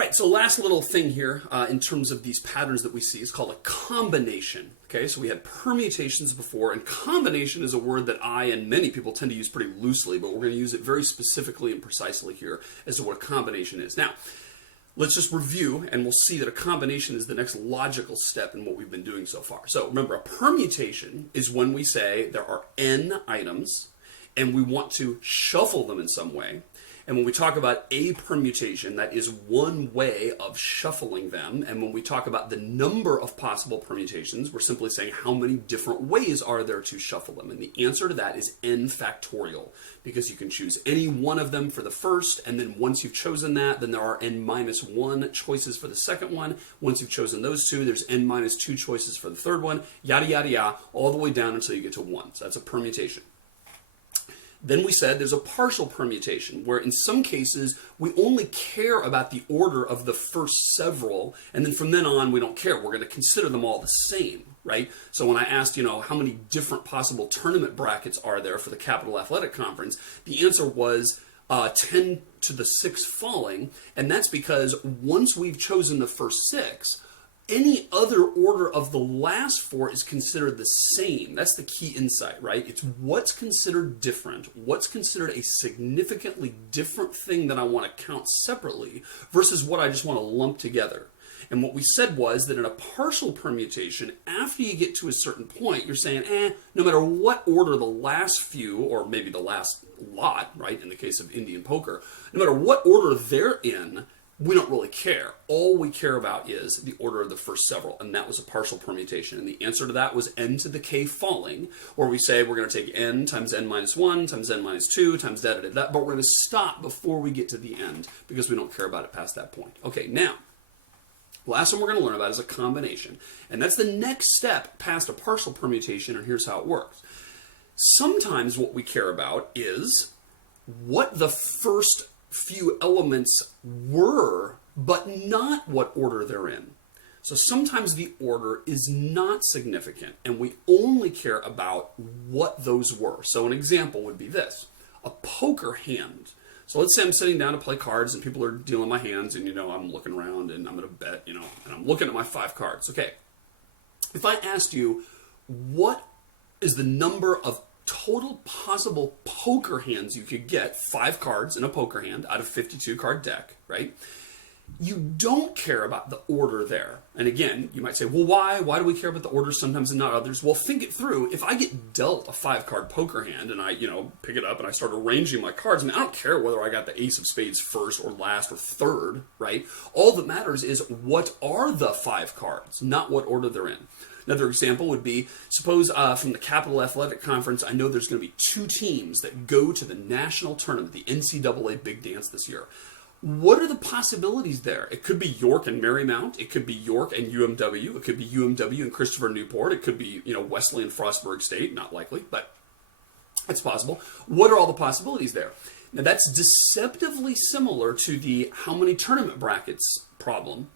All right, so last little thing here in terms of these patterns that we see is called a combination. Okay, so we had permutations before, and combination is a word that I and many people tend to use pretty loosely, but we're going to use it very specifically and precisely here as to what a combination is. Now, let's just review, and we'll see that a combination is the next logical step in what we've been doing so far. So remember, a permutation is when we say there are n items, and we want to shuffle them in some way. And when we talk about a permutation, that is one way of shuffling them. And when we talk about the number of possible permutations, we're simply saying how many different ways are there to shuffle them. And the answer to that is n factorial, because you can choose any one of them for the first, and then once you've chosen that, then there are n minus 1 choices for the second one. Once you've chosen those two, there's n minus 2 choices for the third one, yada, yada, yada, all the way down until you get to 1. So that's a permutation. Then we said there's a partial permutation, where in some cases we only care about the order of the first several, and then from then on we don't care. We're going to consider them all the same, right? So when I asked, how many different possible tournament brackets are there for the Capital Athletic Conference, the answer was 10 to the 6 falling, and that's because once we've chosen the first 6, any other order of the last 4 is considered the same. That's the key insight, right? It's what's considered different, what's considered a significantly different thing that I want to count separately versus what I just want to lump together. And what we said was that in a partial permutation, after you get to a certain point, you're saying, no matter what order the last few, or maybe the last lot, right, in the case of Indian poker, no matter what order they're in, we don't really care. All we care about is the order of the first several, and that was a partial permutation. And the answer to that was n to the k falling, where we say we're going to take n times n minus 1 times n minus 2 times da da da da, but we're going to stop before we get to the end because we don't care about it past that point. Okay, now, last one we're going to learn about is a combination, and that's the next step past a partial permutation, and here's how it works. Sometimes what we care about is what the first few elements were, but not what order they're in. So sometimes the order is not significant, and we only care about what those were. So an example would be this: a poker hand. So let's say I'm sitting down to play cards, and people are dealing my hands, and I'm looking around, and I'm going to bet, and I'm looking at my 5 cards. Okay, if I asked you what is the number of total possible poker hands you could get, 5 cards in a poker hand out of 52 card deck, right? You don't care about the order there. And again, you might say, well, why? Why do we care about the order sometimes and not others? Well, think it through. If I get dealt a 5-card poker hand and I, pick it up and I start arranging my cards, I don't care whether I got the ace of spades first or last or third, right? All that matters is what are the 5 cards, not what order they're in. Another example would be, suppose from the Capital Athletic Conference, I know there's going to be 2 teams that go to the national tournament, the NCAA Big Dance this year. What are the possibilities there? It could be York and Marymount. It could be York and UMW. It could be UMW and Christopher Newport. It could be, Wesley and Frostburg State. Not likely, but it's possible. What are all the possibilities there? Now, that's deceptively similar to the how many tournament brackets problem,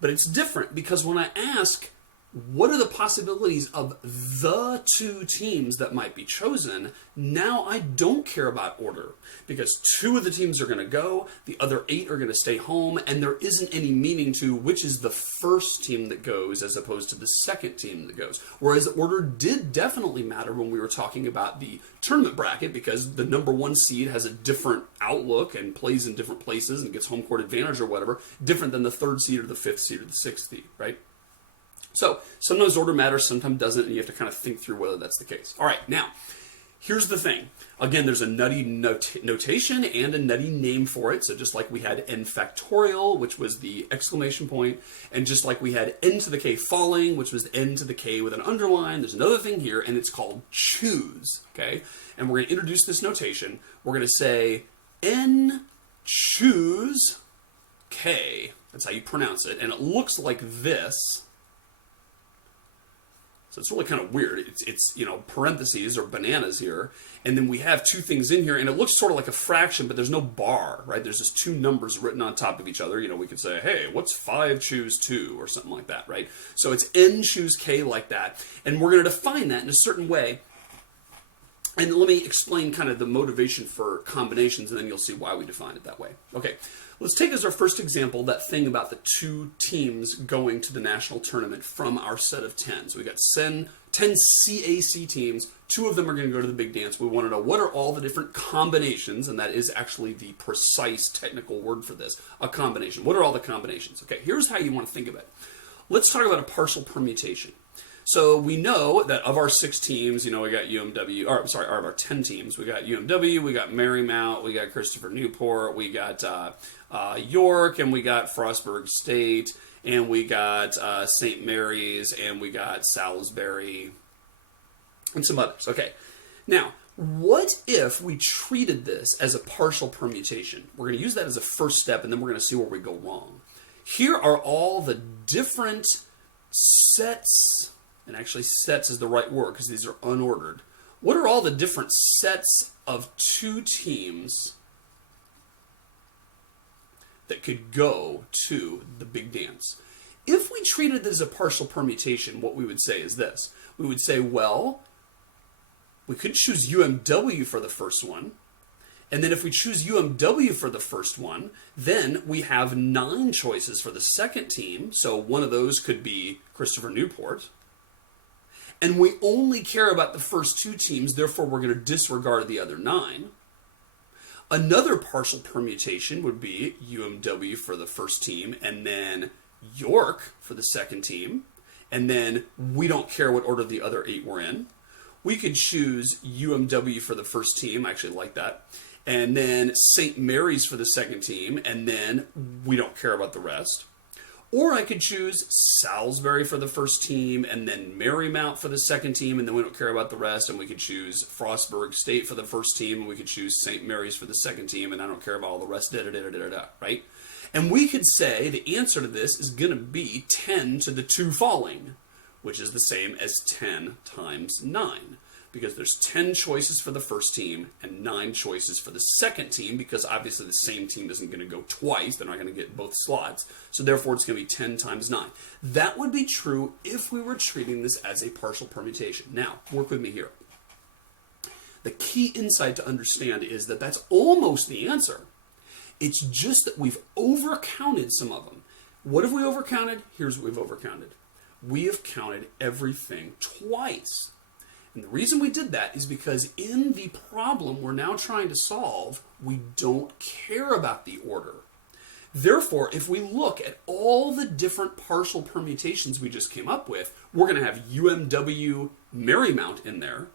but it's different because when I ask, what are the possibilities of the 2 teams that might be chosen? Now I don't care about order because 2 of the teams are going to go, the other 8 are going to stay home, and there isn't any meaning to which is the first team that goes as opposed to the second team that goes. Whereas order did definitely matter when we were talking about the tournament bracket because the number 1 seed has a different outlook and plays in different places and gets home court advantage or whatever, different than the 3rd seed or the 5th seed or the 6th seed, right? So sometimes order matters, sometimes doesn't, and you have to kind of think through whether that's the case. All right, now, here's the thing. Again, there's a nutty notation and a nutty name for it. So just like we had n factorial, which was the exclamation point, and just like we had n to the k falling, which was n to the k with an underline, there's another thing here, and it's called choose, okay? And we're going to introduce this notation. We're going to say n choose k. That's how you pronounce it, and it looks like this. So it's really kind of weird. It's parentheses or bananas here, and then we have 2 things in here, and it looks sort of like a fraction, but there's no bar, right? There's just 2 numbers written on top of each other. We could say, hey, what's 5 choose 2 or something like that, right? So it's n choose k like that, and we're going to define that in a certain way. And let me explain kind of the motivation for combinations, and then you'll see why we define it that way. Okay, Let's take as our first example that thing about the 2 teams going to the national tournament from our set of 10. So we got 10 CAC teams. 2 of them are going to go to the big dance. We want to know what are all the different combinations, and that is actually the precise technical word for this, a combination. What are all the combinations? Okay, here's how you want to think of it. Let's talk about a partial permutation. So we know that of our 6 teams, we got UMW, or sorry, of our 10 teams, we got UMW, we got Marymount, we got Christopher Newport, we got York, and we got Frostburg State, and we got St. Mary's, and we got Salisbury, and some others. Okay, now, what if we treated this as a partial permutation? We're going to use that as a first step, and then we're going to see where we go wrong. Here are all the different sets. And actually sets is the right word because these are unordered. What are all the different sets of 2 teams that could go to the big dance? If we treated this as a partial permutation, what we would say is this. We would say, well, we could choose UMW for the first one. And then if we choose UMW for the first one, then we have 9 choices for the second team. So one of those could be Christopher Newport. And we only care about the first 2 teams, therefore we're going to disregard the other 9. Another partial permutation would be UMW for the first team, and then York for the second team, and then we don't care what order the other 8 were in. We could choose UMW for the first team, I actually like that, and then St. Mary's for the second team, and then we don't care about the rest. Or I could choose Salisbury for the first team, and then Marymount for the second team, and then we don't care about the rest, and we could choose Frostburg State for the first team, and we could choose St. Mary's for the second team, and I don't care about all the rest, right? And we could say the answer to this is going to be 10 to the 2 falling, which is the same as 10 times 9. Because there's 10 choices for the first team and 9 choices for the second team, because obviously the same team isn't going to go twice. They're not going to get both slots. So therefore it's going to be 10 times 9. That would be true if we were treating this as a partial permutation. Now, work with me here. The key insight to understand is that that's almost the answer. It's just that we've overcounted some of them. What have we overcounted? Here's what we've overcounted. We have counted everything twice. And the reason we did that is because in the problem we're now trying to solve, we don't care about the order. Therefore, if we look at all the different partial permutations we just came up with, we're going to have UMW Marymount in there,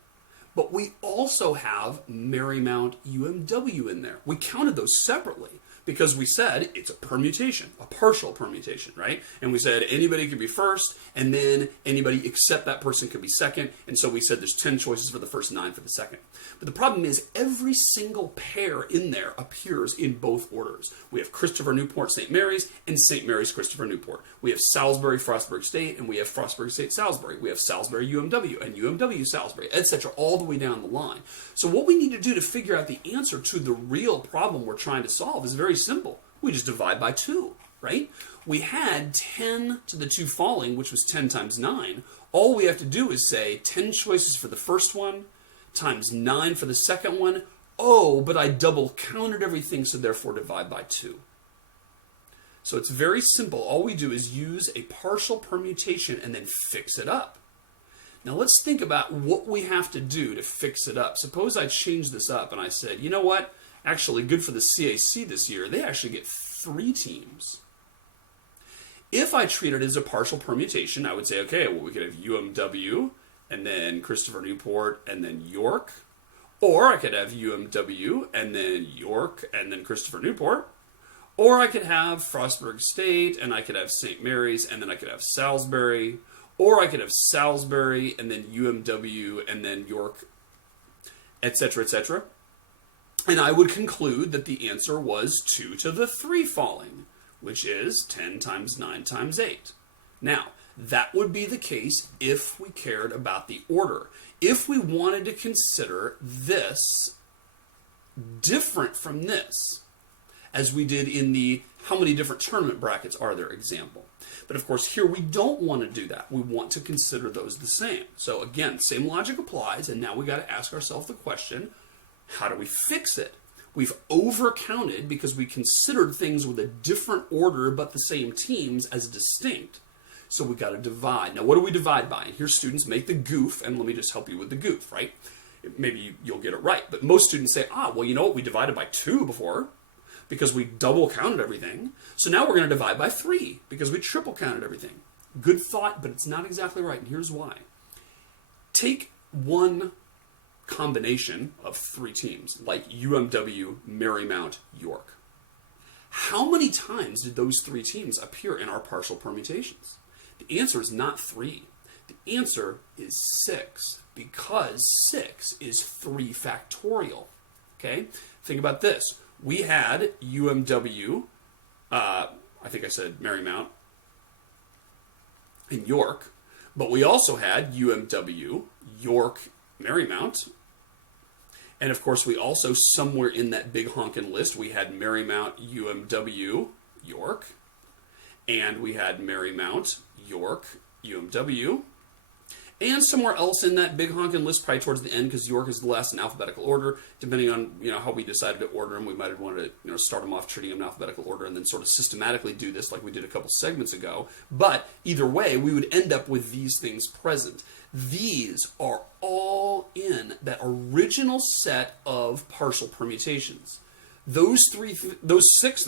but we also have Marymount UMW in there. We counted those separately because we said it's a permutation, a partial permutation, right? And we said anybody could be first, and then anybody except that person could be second, and so we said there's 10 choices for the first, 9 for the second. But the problem is every single pair in there appears in both orders. We have Christopher Newport St. Mary's and St. Mary's Christopher Newport. We have Salisbury Frostburg State, and we have Frostburg State Salisbury. We have Salisbury UMW and UMW Salisbury, etc., all the way down the line. So what we need to do to figure out the answer to the real problem we're trying to solve is very simple. We just divide by 2, right? We had 10 to the 2 falling, which was 10 times 9. All we have to do is say 10 choices for the first one times 9 for the second one. Oh, but I double counted everything, so therefore divide by 2. So it's very simple. All we do is use a partial permutation and then fix it up. Now let's think about what we have to do to fix it up. Suppose I change this up and I said, you know what? Actually, good for the CAC this year. They actually get 3 teams. If I treat it as a partial permutation, I would say, okay, well, we could have UMW, and then Christopher Newport, and then York. Or I could have UMW, and then York, and then Christopher Newport. Or I could have Frostburg State, and I could have St. Mary's, and then I could have Salisbury. Or I could have Salisbury, and then UMW, and then York, etc., etc. And I would conclude that the answer was 2 to the 3 falling, which is 10 times 9 times 8. Now, that would be the case if we cared about the order. If we wanted to consider this different from this, as we did in the how many different tournament brackets are there example. But of course, here we don't want to do that. We want to consider those the same. So again, same logic applies, and now we got to ask ourselves the question, how do we fix it? We've overcounted because we considered things with a different order but the same teams as distinct. So we got to divide. Now, what do we divide by? And here students make the goof, and let me just help you with the goof, right? Maybe you'll get it right. But most students say, well, you know what? We divided by 2 before because we double counted everything. So now we're going to divide by 3 because we triple counted everything. Good thought, but it's not exactly right, and here's why. Take one combination of 3 teams, like UMW, Marymount, York. How many times did those 3 teams appear in our partial permutations? The answer is not 3. The answer is 6, because 6 is 3 factorial. Okay? Think about this. We had UMW, I think I said Marymount, in York, but we also had UMW, York, Marymount, and of course we also, somewhere in that big honkin' list, we had Marymount, UMW, York, and we had Marymount, York, UMW, and somewhere else in that big honkin' list, probably towards the end, because York is the last in alphabetical order. Depending on how we decided to order them, we might have wanted to start them off treating them in alphabetical order, and then sort of systematically do this like we did a couple segments ago. But either way, we would end up with these things present. These are all in that original set of partial permutations. These 6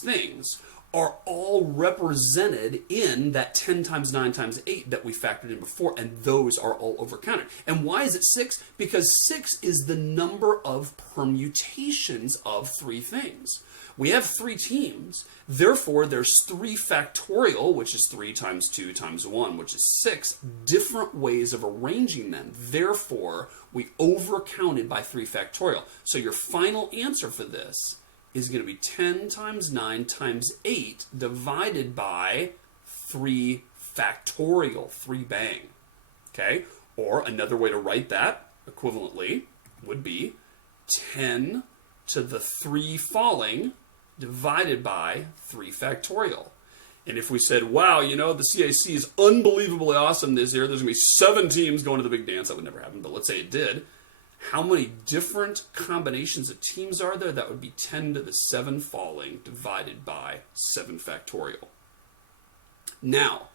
things are all represented in that 10 times 9 times 8 that we factored in before, and those are all overcounted. And why is it 6? Because 6 is the number of permutations of 3 things. We have 3 teams, therefore there's 3 factorial, which is 3 times 2 times 1, which is 6 different ways of arranging them. Therefore, we overcounted by 3 factorial. So your final answer for this is going to be 10 times 9 times 8 divided by 3 factorial, 3 bang. Okay? Or another way to write that equivalently would be 10 to the 3 falling divided by 3 factorial. And if we said, wow, the CIC is unbelievably awesome this year, there's going to be 7 teams going to the big dance, that would never happen, but let's say it did. How many different combinations of teams are there? That would be 10 to the 7 falling divided by 7 factorial. Now,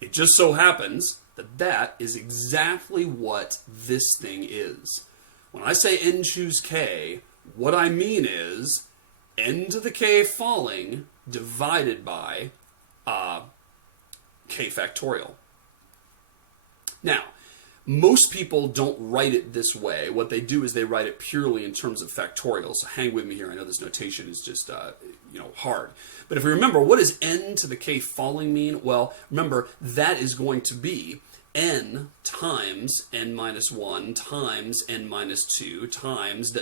it just so happens that that is exactly what this thing is. When I say n choose k, what I mean is n to the k falling divided by k factorial. Now, most people don't write it this way. What they do is they write it purely in terms of factorial. So hang with me here. I know this notation is just hard. But if we remember, what does n to the k falling mean? Well, remember, that is going to be n times n minus 1 times n minus 2 times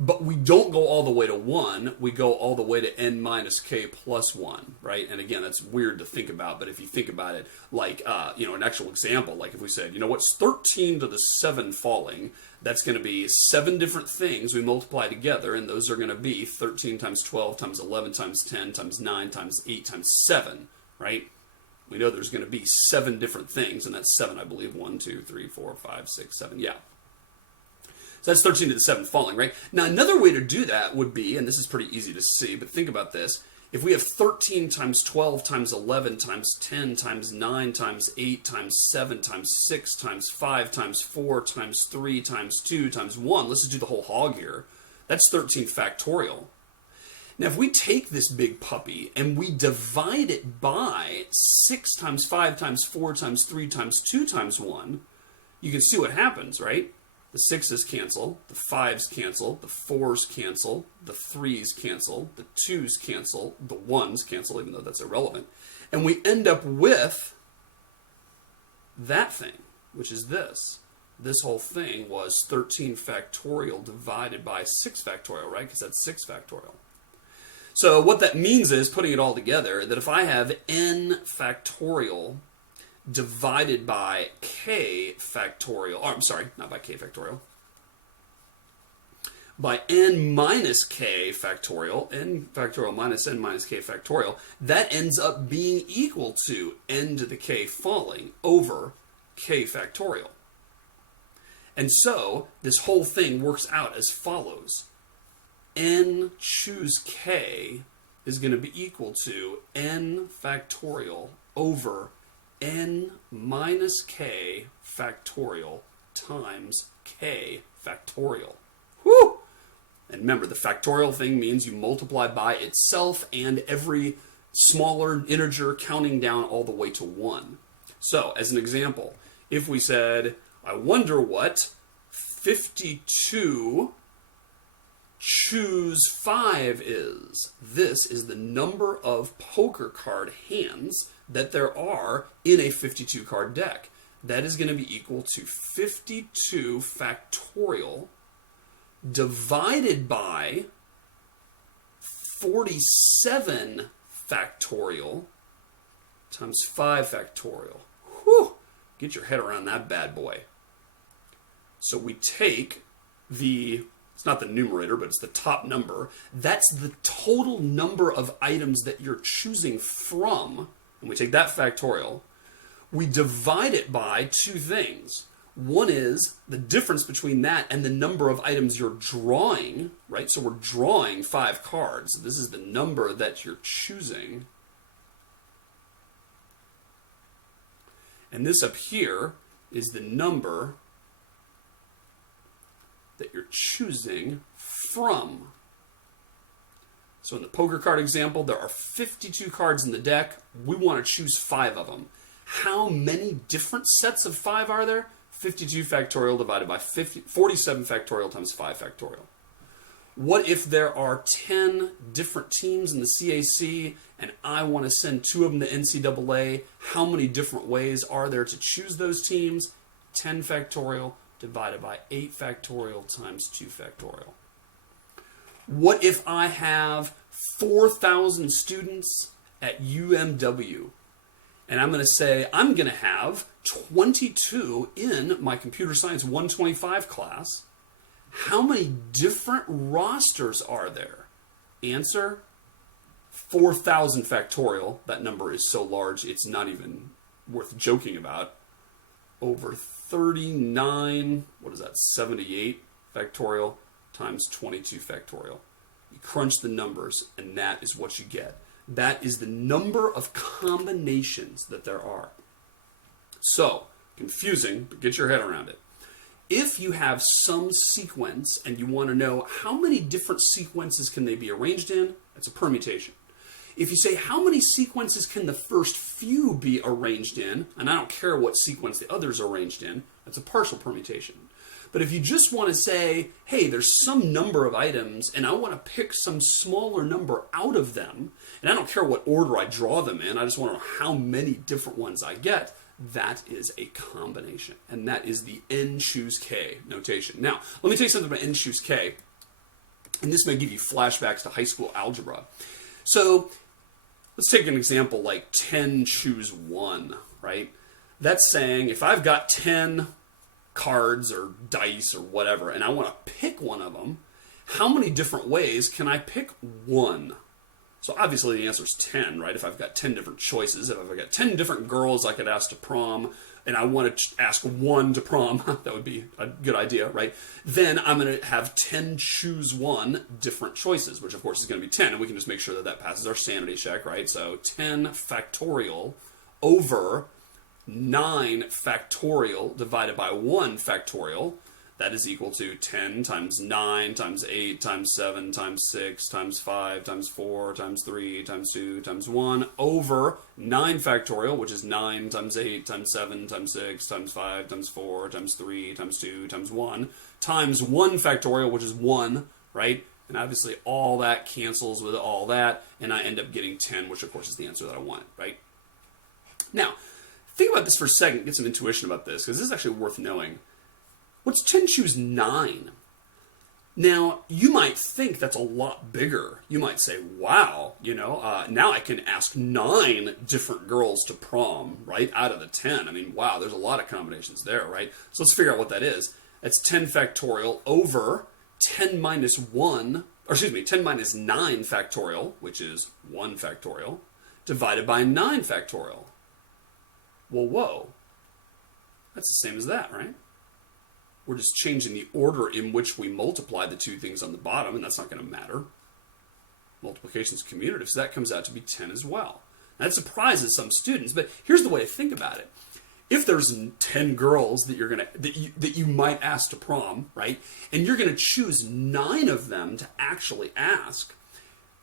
But we don't go all the way to 1. We go all the way to n minus k plus 1, right? And again, that's weird to think about, but if you think about it like, an actual example, like if we said, what's 13 to the 7 falling, that's going to be 7 different things we multiply together, and those are going to be 13 times 12 times 11 times 10 times 9 times 8 times 7, right? We know there's going to be 7 different things, and that's 7, I believe. 1, 2, 3, 4, 5, 6, 7, yeah. So that's 13 to the 7 falling, right? Now, another way to do that would be, and this is pretty easy to see, but think about this. If we have 13 times 12 times 11 times 10 times 9 times 8 times 7 times 6 times 5 times 4 times 3 times 2 times 1, let's just do the whole hog here. That's 13 factorial. Now, if we take this big puppy and we divide it by 6 times 5 times 4 times 3 times 2 times 1, you can see what happens, right? The 6's cancel, the 5's cancel, the 4's cancel, the 3's cancel, the 2's cancel, the 1's cancel, even though that's irrelevant. And we end up with that thing, which is this. This whole thing was 13 factorial divided by 6 factorial, right? Because that's 6 factorial. So what that means is, putting it all together, that if I have n factorial divided by k factorial, not by k factorial, by n minus k factorial, n factorial minus n minus k factorial, that ends up being equal to n to the k falling over k factorial. And so this whole thing works out as follows. N choose k is going to be equal to n factorial over n minus k factorial times k factorial. Whew! And remember, the factorial thing means you multiply by itself and every smaller integer counting down all the way to 1. So, as an example, if we said, I wonder what 52 choose 5 is. This is the number of poker card hands that there are in a 52 card deck. That is going to be equal to 52 factorial divided by 47 factorial times 5 factorial. Whew! Get your head around that bad boy. So we take it's not the numerator, but it's the top number. That's the total number of items that you're choosing from, and we take that factorial. We divide it by two things. One is the difference between that and the number of items you're drawing, right? So we're drawing 5 cards. This is the number that you're choosing. And this up here is the number that you're choosing from. So in the poker card example, there are 52 cards in the deck. We want to choose 5 of them. How many different sets of 5 are there? 52 factorial divided by 47 factorial times 5 factorial. What if there are 10 different teams in the CAC and I want to send 2 of them to NCAA? How many different ways are there to choose those teams? 10 factorial divided by 8 factorial times 2 factorial. What if I have 4,000 students at UMW? And I'm going to say I'm going to have 22 in my Computer Science 125 class. How many different rosters are there? Answer, 4,000 factorial. That number is so large it's not even worth joking about. Over 39, 78 factorial times 22 factorial. You crunch the numbers and that is what you get. That is the number of combinations that there are. So, confusing, but get your head around it. If you have some sequence and you want to know how many different sequences can they be arranged in, that's a permutation. If you say how many sequences can the first few be arranged in, and I don't care what sequence the others are arranged in, that's a partial permutation. But if you just want to say, hey, there's some number of items and I want to pick some smaller number out of them, and I don't care what order I draw them in, I just want to know how many different ones I get, that is a combination. And that is the n choose k notation. Now, let me tell you something about n choose k, and this may give you flashbacks to high school algebra. So, let's take an example like 10 choose 1, right? That's saying if I've got 10 cards or dice or whatever, and I want to pick one of them, how many different ways can I pick one? So obviously the answer is 10, right? If I've got 10 different choices, if I've got 10 different girls I could ask to prom, and I want to ask one to prom, that would be a good idea, right? Then I'm going to have 10 choose 1 different choices, which of course is going to be 10, and we can just make sure that that passes our sanity check, right? So 10 factorial over 9 factorial divided by 1 factorial, that is equal to 10 times 9 times 8 times 7 times 6 times 5 times 4 times 3 times 2 times 1 over 9 factorial, which is 9 times 8 times 7 times 6 times 5 times 4 times 3 times 2 times 1 times 1 factorial, which is 1, right? And obviously all that cancels with all that, and I end up getting 10, which of course is the answer that I want, right? Now, think about this for a second, get some intuition about this, because this is actually worth knowing. What's 10 choose 9? Now, you might think that's a lot bigger. You might say, wow, now I can ask 9 different girls to prom, right, out of the 10. I mean, wow, there's a lot of combinations there, right? So let's figure out what that is. That's 10 factorial over 10 minus 9 factorial, which is 1 factorial, divided by 9 factorial. Well, whoa. That's the same as that, right? We're just changing the order in which we multiply the two things on the bottom, and that's not going to matter. Multiplication is commutative, so that comes out to be 10 as well. That surprises some students, but here's the way to think about it. If there's 10 girls that you might ask to prom, right, and you're going to choose 9 of them to actually ask,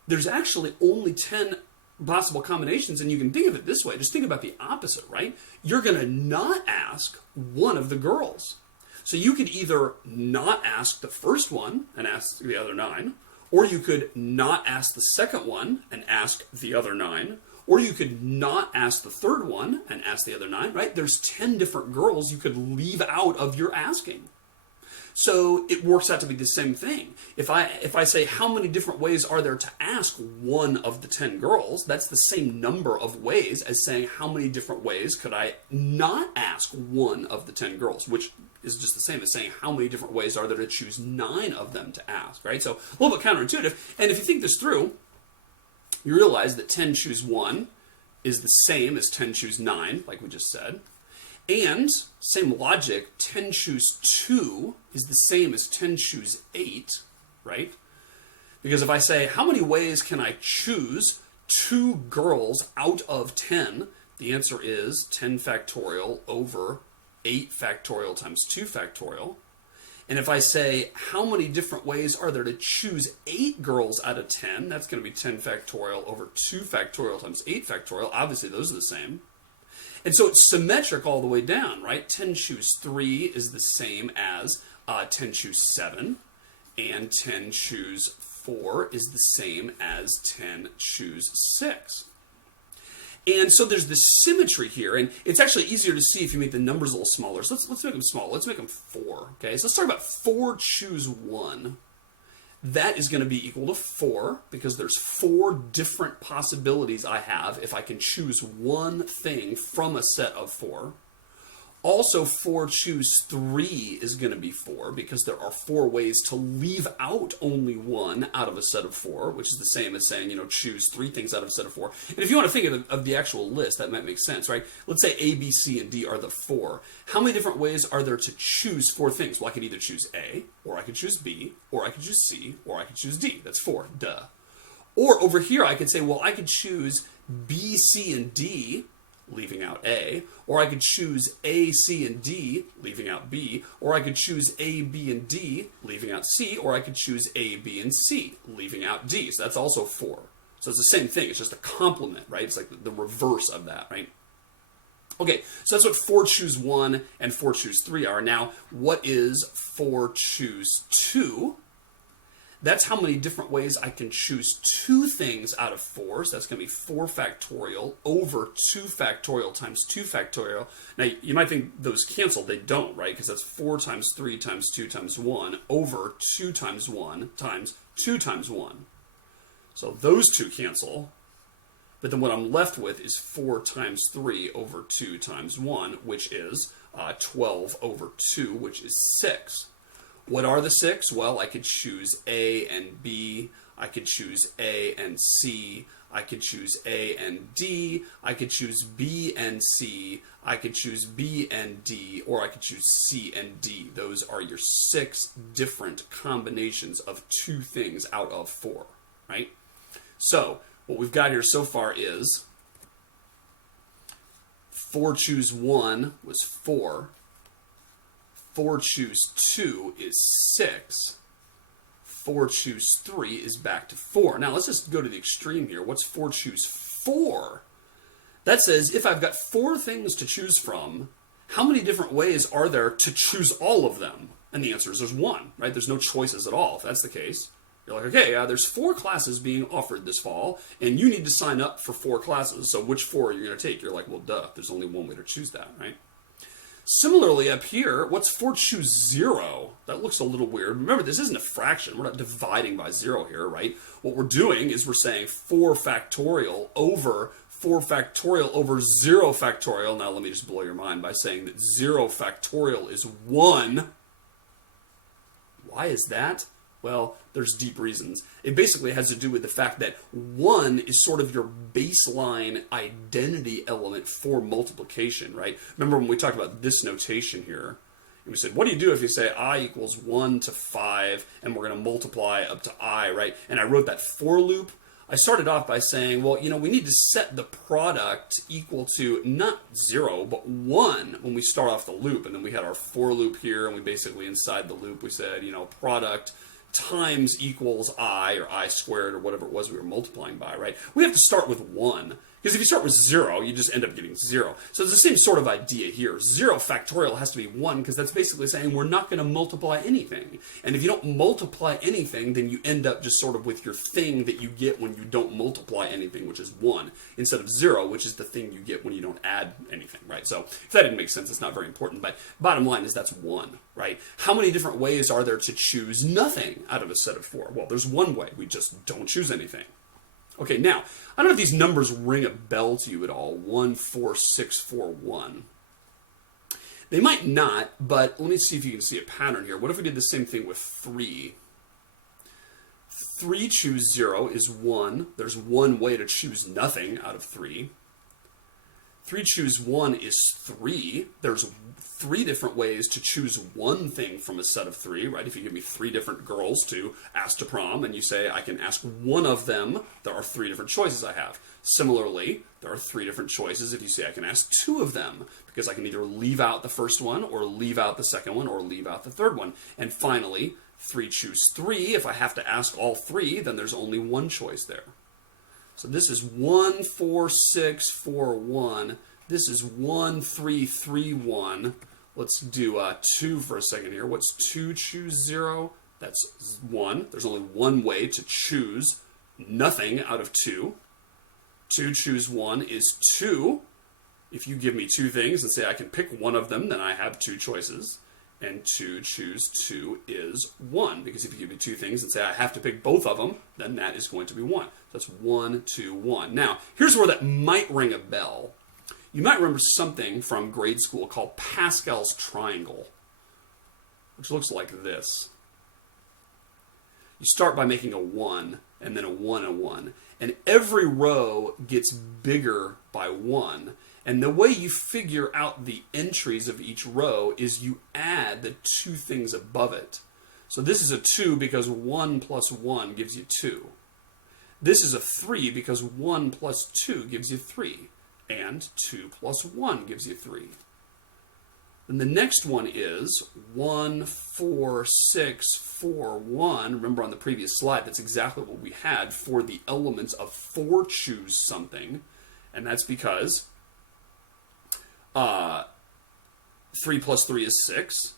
there's actually only 10 possible combinations, and you can think of it this way. Just think about the opposite, right? You're going to not ask one of the girls. So you could either not ask the first one and ask the other 9, or you could not ask the second one and ask the other 9, or you could not ask the third one and ask the other 9, right? There's 10 different girls you could leave out of your asking. So it works out to be the same thing. If I say how many different ways are there to ask one of the 10 girls, that's the same number of ways as saying how many different ways could I not ask one of the 10 girls, which is just the same as saying how many different ways are there to choose 9 of them to ask, right? So a little bit counterintuitive. And if you think this through, you realize that 10 choose 1 is the same as 10 choose 9, like we just said. And, same logic, 10 choose 2 is the same as 10 choose 8, right? Because if I say, how many ways can I choose 2 girls out of 10? The answer is 10 factorial over 8 factorial times 2 factorial. And if I say, how many different ways are there to choose 8 girls out of 10? That's going to be 10 factorial over 2 factorial times 8 factorial. Obviously, those are the same. And so it's symmetric all the way down, right? 10 choose 3 is the same as 10 choose 7. And 10 choose 4 is the same as 10 choose 6. And so there's this symmetry here, and it's actually easier to see if you make the numbers a little smaller. So let's make them small. Let's make them 4. Okay, so let's talk about 4 choose 1. That is going to be equal to 4 because there's 4 different possibilities I have if I can choose one thing from a set of 4. Also, 4 choose 3 is going to be 4 because there are 4 ways to leave out only one out of a set of 4, which is the same as saying, choose 3 things out of a set of 4. And if you want to think of the actual list, that might make sense, right? Let's say A, B, C, and D are the 4. How many different ways are there to choose 4 things? Well, I could either choose A, or I could choose B, or I could choose C, or I could choose D. That's 4, duh. Or over here, I could say, well, I could choose B, C, and D, leaving out A, or I could choose A, C, and D, leaving out B, or I could choose A, B, and D, leaving out C, or I could choose A, B, and C, leaving out D. So that's also 4. So it's the same thing. It's just a complement, right? It's like the reverse of that, right? Okay, so that's what 4 choose 1 and 4 choose 3 are. Now, what is 4 choose 2? That's how many different ways I can choose 2 things out of 4. So that's going to be 4 factorial over 2 factorial times 2 factorial. Now, you might think those cancel. They don't, right? Because that's 4 times 3 times 2 times 1 over 2 times 1 times 2 times 1. So those 2 cancel. But then what I'm left with is 4 times 3 over 2 times 1, which is 12 over 2, which is 6. What are the 6? Well, I could choose A and B. I could choose A and C. I could choose A and D. I could choose B and C. I could choose B and D. Or I could choose C and D. Those are your 6 different combinations of 2 things out of 4, right? So what we've got here so far is 4 choose 1 was 4. 4 choose 2 is 6. 4 choose 3 is back to 4. Now let's just go to the extreme here. What's 4 choose 4? That says if I've got 4 things to choose from, how many different ways are there to choose all of them? And the answer is there's 1, right? There's no choices at all if that's the case. You're like, okay, there's 4 classes being offered this fall, and you need to sign up for 4 classes, so which 4 are you going to take? You're like, well, duh, there's only one way to choose that, right? Similarly, up here, what's 4 choose 0? That looks a little weird. Remember, this isn't a fraction. We're not dividing by 0 here, right? What we're doing is we're saying 4 factorial over 4 factorial over 0 factorial. Now, let me just blow your mind by saying that 0 factorial is 1. Why is that? Well, there's deep reasons. It basically has to do with the fact that 1 is sort of your baseline identity element for multiplication, right? Remember when we talked about this notation here, And we said, what do you do if you say I equals 1 to 5, and we're going to multiply up to I, right? And I wrote that for loop. I started off by saying, well, we need to set the product equal to not 0, but 1 when we start off the loop. And then we had our for loop here, and we basically, inside the loop, we said, product times equals I, or I squared, or whatever it was we were multiplying by, right? We have to start with 1. Because if you start with 0, you just end up getting 0. So it's the same sort of idea here. 0 factorial has to be 1, because that's basically saying we're not going to multiply anything. And if you don't multiply anything, then you end up just sort of with your thing that you get when you don't multiply anything, which is 1, instead of 0, which is the thing you get when you don't add anything, right? So if that didn't make sense, it's not very important. But bottom line is that's 1, right? How many different ways are there to choose nothing out of a set of 4? Well, there's one way. We just don't choose anything. Okay, now, I don't know if these numbers ring a bell to you at all. 1, 4, 6, 4, 1. They might not, but let me see if you can see a pattern here. What if we did the same thing with 3? 3 choose 0 is 1. There's one way to choose nothing out of 3. 3 choose 1 is 3. There's 3 different ways to choose one thing from a set of 3, right? If you give me 3 different girls to ask to prom, and you say I can ask one of them, there are 3 different choices I have. Similarly, there are 3 different choices if you say I can ask 2 of them, because I can either leave out the first one, or leave out the second one, or leave out the third one. And finally, 3 choose 3. If I have to ask all 3, then there's only one choice there. So this is 1, 4, 6, 4, 1. This is 1, 3, 3, 1. Let's do 2 for a second here. What's 2 choose 0? That's 1. There's only one way to choose nothing out of 2. 2 choose 1 is 2. If you give me 2 things and say I can pick one of them, then I have 2 choices. And 2 choose 2 is 1. Because if you give me 2 things and say I have to pick both of them, then that is going to be 1. That's 1, 2, 1. Now, here's where that might ring a bell. You might remember something from grade school called Pascal's triangle, which looks like this. You start by making a 1, and then a 1 and a 1. And every row gets bigger by 1. And the way you figure out the entries of each row is you add the 2 things above it. So this is a 2 because 1 plus 1 gives you 2. This is a 3 because 1 plus 2 gives you 3. And 2 plus 1 gives you 3. Then the next one is 1, 4, 6, 4, 1. Remember on the previous slide, that's exactly what we had for the elements of 4 choose something. And that's because 3 plus 3 is 6,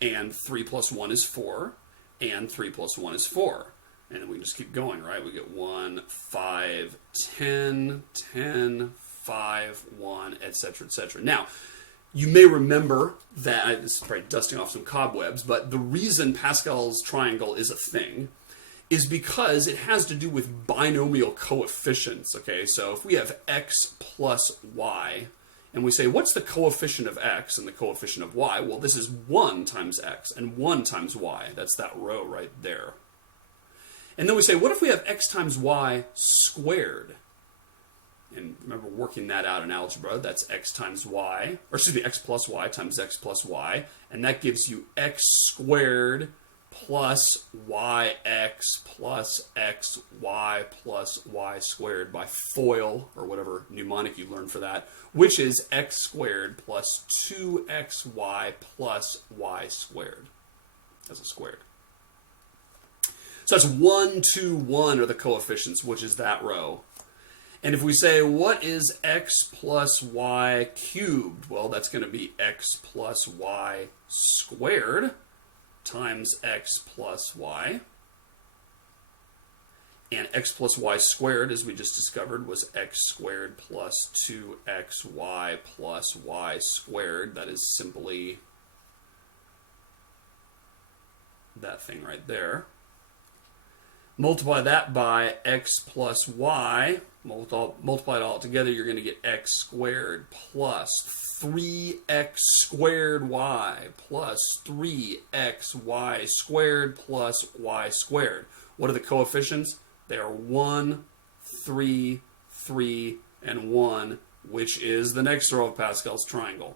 and 3 plus 1 is 4, and 3 plus 1 is 4. And then we just keep going, right? We get 1, 5, 10, 10, 5, 1, etc., etc. Now, you may remember that, this is probably dusting off some cobwebs, but the reason Pascal's triangle is a thing is because it has to do with binomial coefficients, okay? So if we have x plus y, and we say, what's the coefficient of x and the coefficient of y? Well, this is 1 times x and 1 times y. That's that row right there. And then we say, what if we have x times y squared? And remember working that out in algebra, that's x times y, or excuse me, x plus y times x plus y, and that gives you x squared plus yx plus xy plus y squared by FOIL, or whatever mnemonic you learned for that, which is x squared plus 2xy plus y squared. That's a squared. So that's 1, 2, 1 are the coefficients, which is that row. And if we say, what is x plus y cubed? Well, that's going to be x plus y squared times x plus y. And x plus y squared, as we just discovered, was x squared plus 2xy plus y squared. That is simply that thing right there. Multiply that by x plus y. Multiply it all together, you're going to get x squared plus 3x squared y plus 3xy squared plus y squared. What are the coefficients? They are 1, 3, 3, and 1, which is the next row of Pascal's triangle.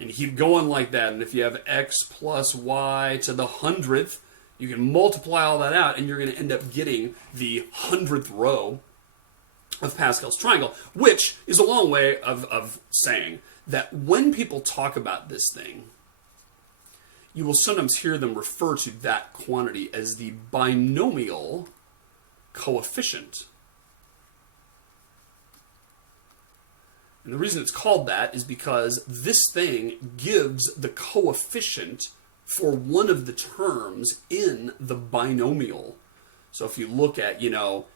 And you keep going like that. And if you have x plus y to the 100th, you can multiply all that out, and you're going to end up getting the 100th row of Pascal's triangle, which is a long way of saying that when people talk about this thing, you will sometimes hear them refer to that quantity as the binomial coefficient. And the reason it's called that is because this thing gives the coefficient for one of the terms in the binomial. So if you look at,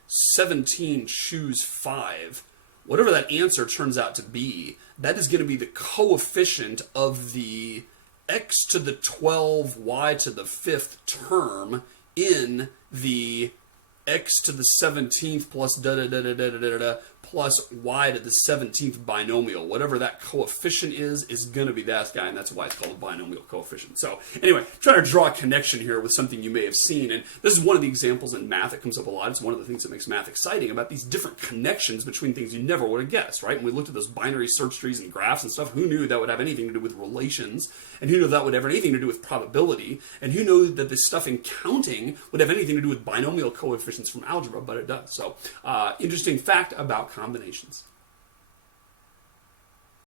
17 choose 5, whatever that answer turns out to be, that is going to be the coefficient of the x to the 12, y to the 5th term in the x to the 17th plus da-da-da-da-da-da-da plus y to the 17th binomial. Whatever that coefficient is going to be that guy, and that's why it's called a binomial coefficient. So anyway, trying to draw a connection here with something you may have seen, and this is one of the examples in math that comes up a lot. It's one of the things that makes math exciting about these different connections between things you never would have guessed, right? When we looked at those binary search trees and graphs and stuff, who knew that would have anything to do with relations, and who knew that would have anything to do with probability, and who knew that this stuff in counting would have anything to do with binomial coefficients from algebra, but it does. So interesting fact about combinations.